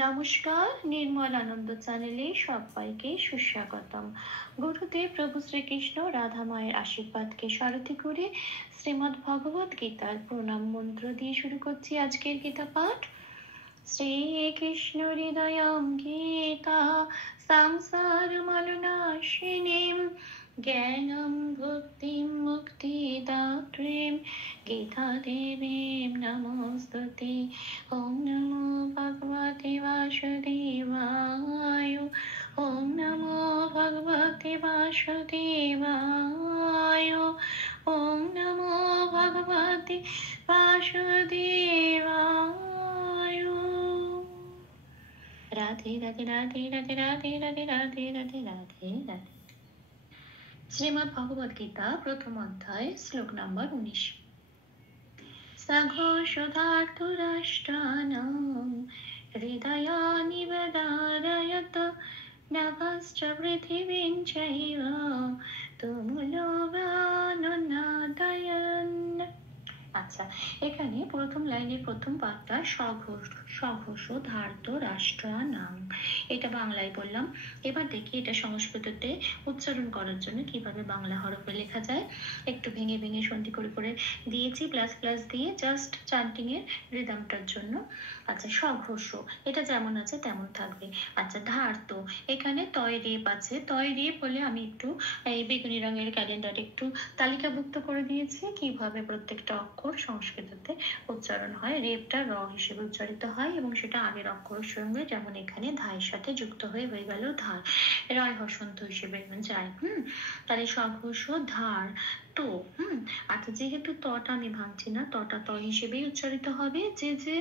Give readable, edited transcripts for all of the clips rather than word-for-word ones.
নমস্কার, নির্মল আনন্দ চ্যানেলে সবাইকে সুস্বাগতম। গুরুদেব প্রভু শ্রীকৃষ্ণ রাধা মায়ের আশীর্বাদকে সারথি করে শ্রীমদ্ ভগবত গীতার প্রণাম মন্ত্র দিয়ে শুরু করছি আজকের গীতা পাঠ। শ্রীকৃষ্ণ হৃদয়ং গীতা সংসার মলনাশিনীম জ্ঞানম ভক্তিম মুক্তিদাত্রীম গীতা দেবীম নমস্তুতে। ওম নমো ভগবতে বাসুদেবায়। ওম নমো ভগবতে বাসুদেবায়। ওম নমো ভগবতে বাসুদেবায়। রাধে রাধে রাধে রাধে রাধে রাধে রাধে রাধে রাধে রাধে। শ্রীমদ্ ভগবদ গীতা প্রথম অধ্যায় শ্লোক নম্বর 19। সঘোষধার্তরাষ্ট্রাণাং হৃদয়ানি বিদারয়ত নভশ্চ পৃথিবীং চৈব তুমুলোগানুনাদয়ন। আচ্ছা, এখানে প্রথম লাইনের প্রথম পাঠটা সঘোষ ধার্ত রাষ্ট্রাণাং, এটা বাংলায় বললাম। এবার দেখি এটা সংস্কৃততে উচ্চারণ করার জন্য কিভাবে বাংলা হরফে লেখা যায়। একটু ভেঙে ভেঙে সন্ধি করে করে দিয়েছি, প্লাস প্লাস দিয়ে, জাস্ট চান্টিং এর রিদমটার জন্য। আচ্ছা, সঘোষ এটা যেমন আছে তেমন থাকবে। আচ্ছা, ধার্ত এখানে তয় রেপ আছে। তয় রেপ হলে আমি একটু এই বেগুনি রঙের ক্যালেন্ডার একটু তালিকাভুক্ত করে দিয়েছি কিভাবে প্রত্যেকটা অক্ষর সংস্কৃততে উচ্চারণ হয়। রেপটা র হিসেবে উচ্চারিত হয় এবং সেটা আগের অক্ষরের সঙ্গে, যেমন এখানে ধায়ের সাথে যুক্ত হয়ে গেল ধার, রয় হসন্ত হিসেবে যায়। তাহলে সঘোষ ধার তো। আচ্ছা, যেহেতু তটা আমি ভাঙছি না, তটা ত হিসেবেই উচ্চারিত হবে। যে যে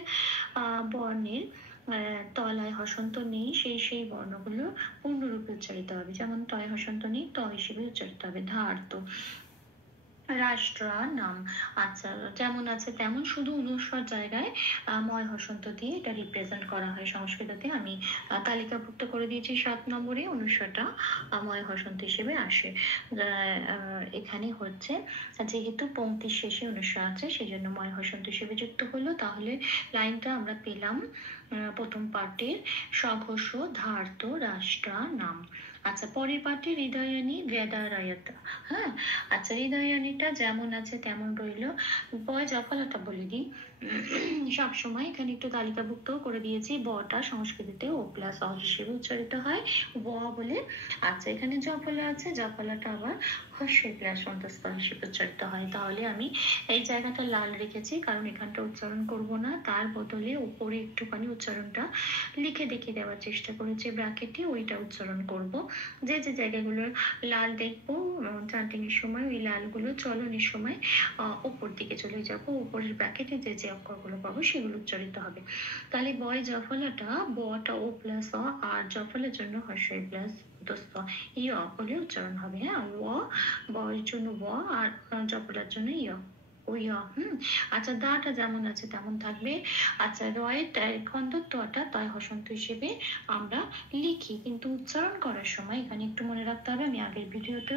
বর্ণের তলায় হসন্ত নেই সেই বর্ণগুলো পূর্ণরূপে উচ্চারিত হবে। যেমন তয় হসন্ত নেই, ত হিসেবে উচ্চারিত হবে ধার তো। রাষ্ট্রা নাম, আচ্ছা যেমন আছে তেমন, শুধু অনুস্বর জায়গায় ময় হসন্ত দিয়ে এটা রিপ্রেজেন্ট করা হয় সংস্কৃততে। আমি তালিকাভুক্ত করে দিয়েছি 7 নম্বরে, অনুস্বরটা ময় হসন্ত হিসেবে আসে। এখানে হচ্ছে যেহেতু পংক্তির শেষে অনুস্বর আছে সেই জন্য ময় হসন্ত হিসেবে যুক্ত হলো। তাহলে লাইনটা আমরা পেলাম প্রথম পাঠের সঘোষ ধার্ত রাষ্ট্রা নাম। আচ্ছা, পরের পাঠে হৃদয়ানি বেদারায়ত। হ্যাঁ, আচ্ছা, হৃদয়ানিটা যেমন আছে তেমন রইল। বয় জফলাটা বলে দিই, সবসময় এখানে একটু তালিকাভুক্ত করে দিয়েছি। বটা সংস্কৃতিতে ও প্লাস অ হিসেবে উচ্চারিত হয়, ব বলে। আচ্ছা, এখানে জফলা আছে, জফলাটা আবার হস্যই প্লাস অন্তঃস্থ হিসেবে উচ্চারিত হয়। তাহলে আমি এই জায়গাটা লাল রেখেছি কারণ এখানটা উচ্চারণ করব না, তার বদলে উপরে একটুখানি উচ্চারণটা লিখে দেখিয়ে দেওয়ার চেষ্টা করেছি ব্র্যাকেটে, ওইটা উচ্চারণ করব। যে যে জায়গাগুলো লাল দেখবো চান্টিং এর সময়, ওই লালগুলো চলনের সময় উপর দিকে চলে যাবো, উপরের ব্র্যাকেটে যে যে অক্ষরগুলো পাবো সেগুলো উচ্চারিত হবে। তাহলে বয় জফলাটা বটা ও প্লাস অ, আর জফলের জন্য হর্ষই প্লাস দোস্ত ই অ বলে উচ্চারণ হবে। হ্যাঁ, ও বয়ের জন্য ব আর জফলার জন্য ই অ। আচ্ছা, দাটা যেমন আছে তেমন থাকবে। আচ্ছা, রয়ের খন্দত্বটা তয় হসন্ত হিসেবে আমরা লিখি, কিন্তু উচ্চারণ করার সময় এখানে একটু মনে রাখতে হবে, আমি আগের ভিডিওতে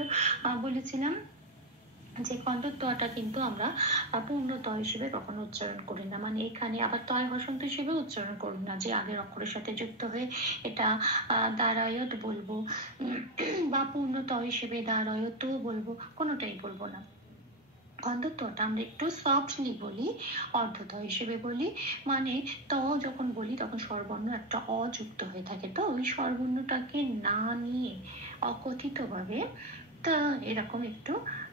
বলেছিলাম যে খন্দত্বটা কিন্তু আমরা পূর্ণ ত হিসেবে কখনো উচ্চারণ করি না। মানে এখানে আবার তয় হসন্ত হিসেবে উচ্চারণ করব না, যে আগের অক্ষরের সাথে যুক্ত হয়ে এটা দাঁড়ায়ত বলবো বা পূর্ণ ত হিসেবে দাঁড়ায়ত বলবো, কোনোটাই বলবো না। খন্দত্বটা আমরা একটু সফটলি বলি, অর্ধত হিসেবে বলি। মানে ত যখন বলি তখন স্বরবর্ণ একটা অ যুক্ত হয়ে থাকে, তো ওই স্বরবর্ণটাকে না নিয়ে অকথিতভাবে তা এরকম একটু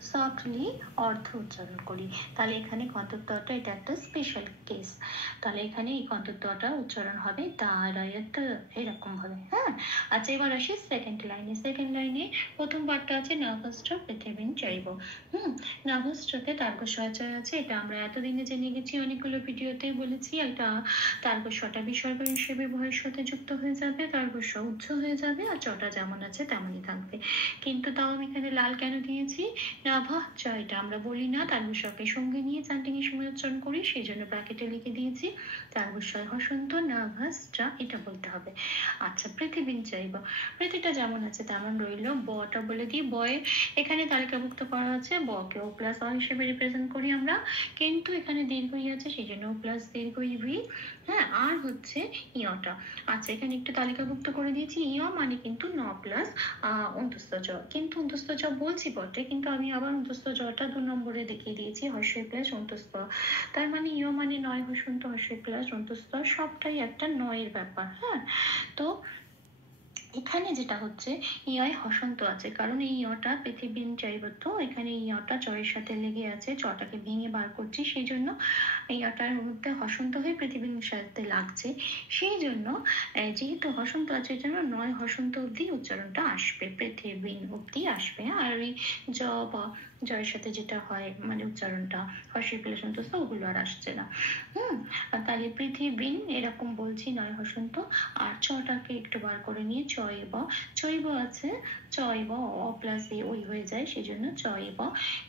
সফটলি অর্থ উচ্চারণ করি। তাহলে এখানে খন্দত্বটা এটা একটা স্পেশাল কেস। তাহলে এখানে এই খন্দত্বটা উচ্চারণ হবে দাঁড়ায়ত, এরকম ভাবে। হ্যাঁ, আচ্ছা, এবার আসি সেকেন্ড লাইনে। সেকেন্ড লাইনে প্রথম পাঠটা আছে নভশ্চ পৃথিবীং চাইব। নভশ্চতে তার্কস্বচয় আছে, এটা আমরা এতদিনে জেনে গেছি, অনেকগুলো ভিডিওতে বলেছি। এটা তার্কস্বটা বিসর্গ হিসেবে ভয়ের সাথে যুক্ত হয়ে যাবে, তার্কস্ব উচ্চ হয়ে যাবে, আর চটা যেমন আছে তেমনই থাকবে। কিন্তু তাও আমি এখানে লাল কেন দিয়েছি, নাভা চয়টা আমরা বলি না, তার্কস্বকে সঙ্গে নিয়ে চান্টিং এর সময় উচ্চারণ করি, সেই জন্য ব্র্যাকেটে লিখে দিয়েছি তার্কস্বয় হসন্ত নাভাস চা, এটা বলতে হবে। আচ্ছা, পৃথিবীন চাইব, পৃথিবীটা যেমন আছে তেমন রইল। বটা বলে দিই, বয়ে এখানে তালিকাভুক্ত করা আছে, বকে ও প্লাস অ হিসেবে রিপ্রেজেন্ট করি আমরা, কিন্তু এখানে দীর্ঘ ই আছে সেই জন্য ও প্লাস দীর্ঘ ই ভি। হ্যাঁ, আর হচ্ছে ইয়টা। আচ্ছা, এখানে একটু তালিকাভুক্ত করে দিয়েছি। ইয় মানে কিন্তু ন প্লাস অন্তস্থ জ, কিন্তু অন্তস্থ জ বলছি বটে, কিন্তু আমি আবার অন্তস্থ জটা 2 নম্বরে দেখিয়ে দিয়েছি হর্ষই প্লাস অন্তস্থ। তার মানে ইয় মানে নয় হসন্ত হর্ষই প্লাস অন্তস্থ, সবটাই একটা নয়ের ব্যাপার। হ্যাঁ, তো এখানে যেটা হচ্ছে ইয় হসন্ত আছে, কারণ এই ইয়টা পৃথিবীর চাইব, তো এখানে ইয়টা চয়ের সাথে লেগে আছে, চটাকে ভেঙে বার করছি, সেই জন্য ইয়টার মধ্যে হসন্ত হয়ে পৃথিবীর সাথে লাগছে। সেই জন্য যেহেতু হসন্ত আছে, এই জন্য নয় হসন্ত অব্দি উচ্চারণটা আসবে, পৃথিবী অব্দি আসবে। আর ওই জ বা জয়ের সাথে যেটা হয় মানে উচ্চারণটা হর্ষই প্লাস অন্তস্থ, ওগুলো আর আসছে না। তাহলে পৃথিবীন এরকম বলছি নয় হসন্ত। আর চটাকে একটু বার করে নিয়ে চয়ব, চৈব আছে, চয়ব অ প্লাস এ ওই হয়ে যায়, সেই জন্য চয়ব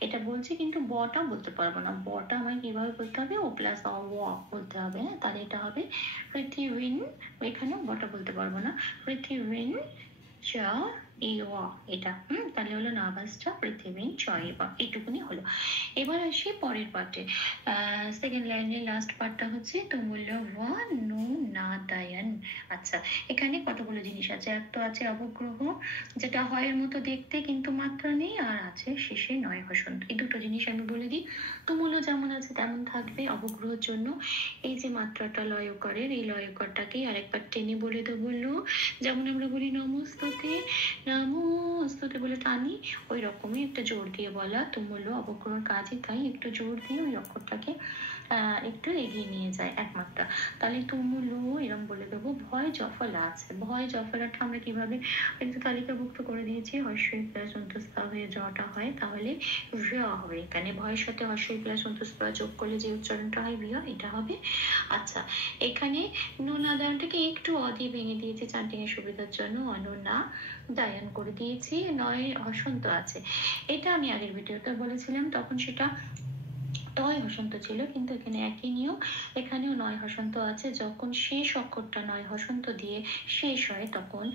এটা বলছি, কিন্তু বটা বলতে পারবো না। বটা আমায় কিভাবে বলতে হবে, ও প্লাস অ বলতে হবে। তাহলে এটা হবে পৃথিবীন, এখানেও বটা বলতে পারবো না, পৃথিবীন চ এটা। তাহলে হলো নাভাসটা পৃথিবী চয়েবা, এটুকুনি হলো। এবার আসি পরের পার্টে। সেকেন্ড লাইনের লাস্ট পার্টটা হচ্ছে তুমুল্য ওয়া নু না দায়ান। আচ্ছা, এখানে কতগুলো জিনিস আছে। এক তো আছে অবগ্রহ, যেটা হয়ের মতো দেখতে কিন্তু মাত্রা নেই, আর আছে শেষে নয় হসন্ত। এই দুটো জিনিস আমি বলে দিই। তুমুল্য যেমন আছে তেমন থাকবে, অবগ্রহের জন্য এই যে মাত্রাটা লয়করের, এই লয়করটাকেই আরেকবার টেনে বলে দেবো লো, যেমন আমরা বলি নমস্তুতে, নমস্তুতে বলে টানি, ওই রকমই একটা জোর দিয়ে বলা। তুমুল্য অবগ্রহের কাজই তাই, একটু জোর দিয়ে ওই অক্ষরটাকে একটু এগিয়ে নিয়ে যায় একমাত্রা। তাহলে তুমুল্য এরকম বলে দেবো। ভয় জফলা আছে, ভয় জফলাটা আমরা কিভাবে একটু তালিকাভুক্ত করে দিয়েছি, হর্ষই প্লাস অন্তস্থ হয়ে জটা হয়, তাহলে ভ হবে। এখানে ভয়ের সাথে হর্ষই প্লাস অন্তস্থ যোগ করলে যে উচ্চারণটা হয় ভিয়া, এটা হবে। আচ্ছা, এখানে নুনাদায়নটাকে একটু অদি ভেঙে দিয়েছি চান্টিং এর সুবিধার জন্য, অনুনা দায়ন করে দিয়েছি। নয় হসন্ত আছে, এটা আমি আগের ভিডিওতে বলেছিলাম, তখন সেটা তয় হসন্ত ছিল, কিন্তু এখানে একই নিয়ম, এখানেও নয় হসন্ত আছে। যখন শেষ অক্ষরটা নয় হসন্ত দিয়ে শেষ হয়, তখন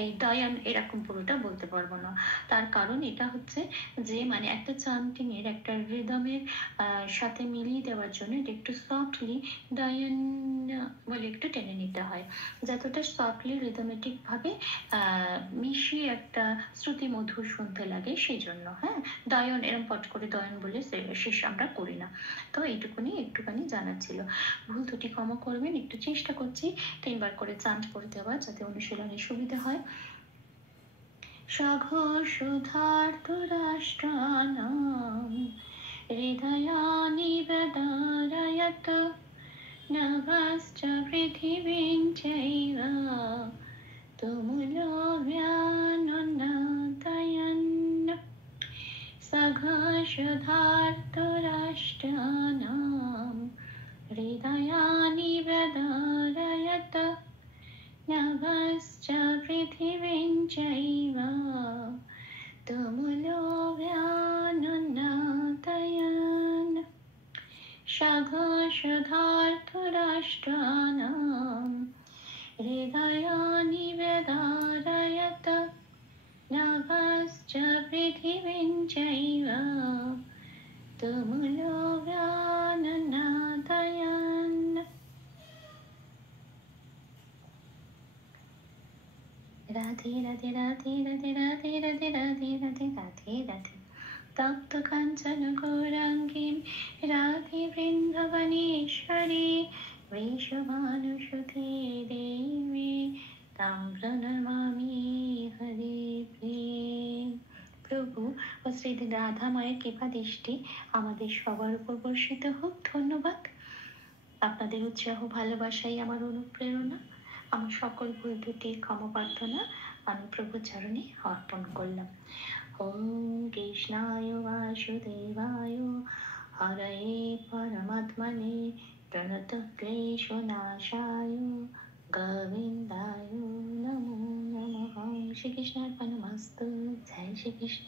এই দয়ান এরকম পুরোটা বলতে পারবো না। তার কারণ এটা হচ্ছে যে মানে একটা চান্টিং এর একটা রিদমের সাথে মিলিয়ে দেওয়ার জন্য এটা একটু সফটলি দয়ান বলে একটু টেনে নিতে হয়, যতটা সফটলি রিদমেটিক ভাবে মিশিয়ে একটা শ্রুতি মধুর শুনতে লাগে, সেই জন্য। হ্যাঁ, দয়ন এরম পট করে দয়ন বলে শেষ আমরা করি না। তো এইটুকুনি একটুখানি জানার ছিল। ভুল ত্রুটি ক্ষমা করবেন, একটু চেষ্টা করছি 3 বার করে চান্ট করে দেওয়ার, যাতে অনুশীলনের সুবিধা হয়। সঘোষধার্ত রাষ্ট্রানাম হৃদয়ানি বেদারয়ত নভাশ্চ পৃথিবীং চৈব তুমুলো জ্ঞাননাদয়ন। সঘোষধার্ত রাষ্ট্রানাম হৃদয়ানি বেদারয়ত নভশ্চ পৃথিবীং চৈব তুমুলো জ্ঞাননাদয়ন। সঘোষধার্ত রাষ্ট্রানাম হৃদয়ানি বেদারয়ত নভশ্চ পৃথিবীং চৈব তুমুলো জ্ঞাননাদয়ন। রাধে রাধে রাধে রাধে রাধে রাধে রাধে রাধে রাধে রাধে। তপ্ত কাঞ্চন গৌরাঙ্গীম রাধে বৃন্দাবনেশ্বরী বৃষভানুসুতে দেবী তাং প্রণমামি হরে প্রিয়ে। প্রভু ও শ্রী রাধা মায়ের কৃপা দৃষ্টি আমাদের সবার উপর বর্ষিত হোক। ধন্যবাদ। আপনাদের উৎসাহ ভালোবাসাই আমার অনুপ্রেরণা। আমার সকল ভুল ত্রুটি ক্ষমা প্রার্থনা আমি প্রভুর চরণে অর্পণ করলাম। ওম কৃষ্ণায় বাসুদেবায় হরয়ে পরমাত্মনে প্রণত ক্লেশনাশায় গোবিন্দায় নমো নমঃ। শ্রীকৃষ্ণার্পণমস্তু। জয় শ্রীকৃষ্ণ।